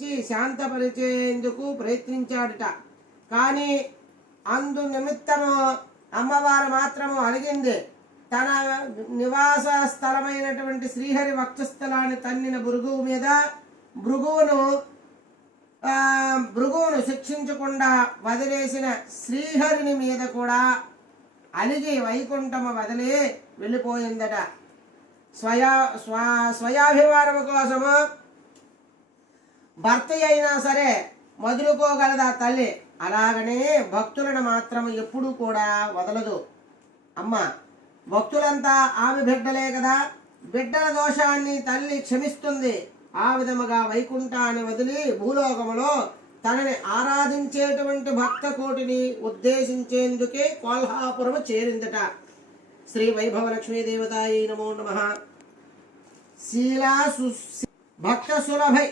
శాంతపరిచేందుకు ప్రయత్నించాడట. కానీ అందు నిమిత్తము అమ్మవారు మాత్రము అడిగింది. తన నివాస స్థలమైనటువంటి శ్రీహరి వక్షస్థలాన్ని తన్నిన భృగువు మీద భృగువును శిక్షించకుండా వదిలేసిన శ్రీహరిని మీద కూడా అలిగి వైకుంఠము వదిలి వెళ్ళిపోయిందట. స్వయాభిమానము కోసము భర్త అయినా సరే వదులుకోగలదా తల్లి, అలాగనే భక్తులను మాత్రం ఎప్పుడూ కూడా వదలదు అమ్మ. భక్తులంతా ఆమె బిడ్డలే కదా, బిడ్డల దోషాన్ని తల్లి క్షమిస్తుంది. ఆ విధముగా వైకుంఠాన్ని వదిలి భూలోకములో తనని ఆరాధించేటువంటి భక్త కోటిని ఉద్దేశించేందుకే కోల్హాపురము చేరిందట. శ్రీ వైభవ లక్ష్మీదేవతాయై నమో నమః. శీలా భక్త సులభై